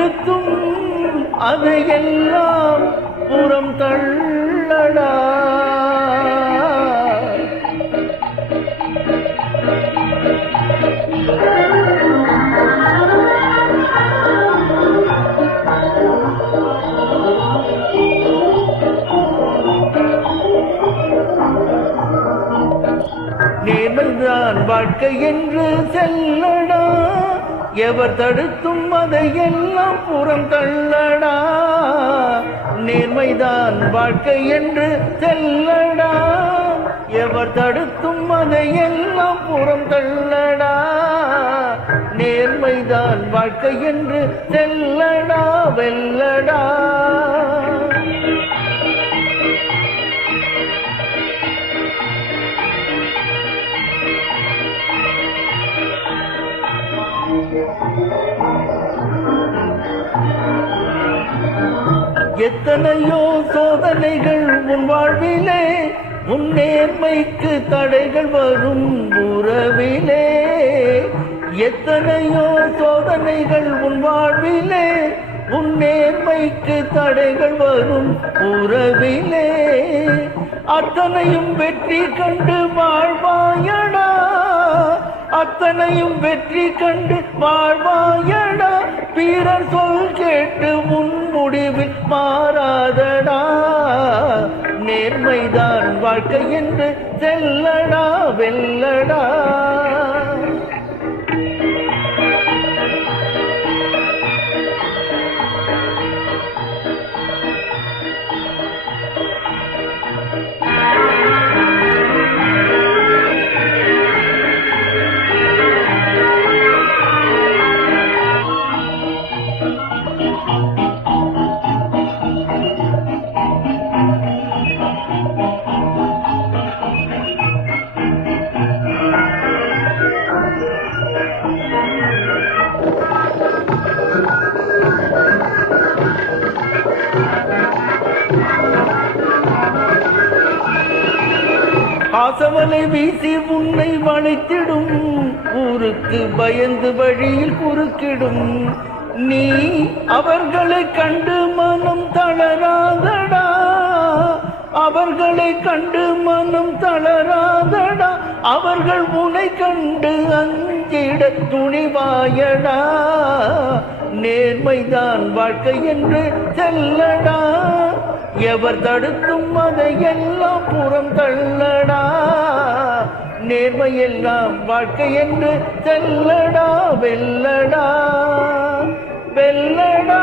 தடுத்தும் அதையெல்லாம் புறம் தள்ளடா. நேர்மைதான் வாழ்க்கை என்று செல்லடா, எவர் தடுத்தும் அதையெல்லாம் புறம் தள்ளடா. நேர்மைதான் வாழ்க்கை என்று செல்லடா, எவர் தடுத்தும் அதையெல்லாம் புறம் தள்ளடா. நேர்மைதான் வாழ்க்கை என்று செல்லடா, வெல்லடா. எத்தனையோ சோதனைகள் உன் வாழ்விலே, உன் நேர்மைக்கு தடைகள் வரும் உறவிலே. எத்தனையோ சோதனைகள் உன் வாழ்விலே, உன் நேர்மைக்கு தடைகள் வரும் உறவிலே. அத்தனையும் வெற்றி கண்டு வாழ்வாயடா, அத்தனையும் வெற்றி கண்டு வாழ்வாயடா. பிறர் சொல் கேட்டு உன் முடிவில் மாறாதடா. நேர்மைதான் வாழ்க்கை என்று செல்லடா, வெல்லடா. ஆசவலை வீசி உன்னை வளைத்திடும், ஊருக்கு பயந்து வழியில் குறுக்கிடும். நீ அவர்களை கண்டு மனம் தளராதடா, அவர்களை கண்டு மனம் தளராதடா. அவர்கள் உன்னை கண்டு அஞ்சிட துணிவாயடா. நேர்மைதான் வாழ்க்கை என்று செல்லடா, எவர் தடுத்தும் அதையெல்லாம் புறம் தள்ளடா. நேர்மையெல்லாம் வாழ்க்கை என்று செல்லடா, வெல்லடா, வெல்லடா.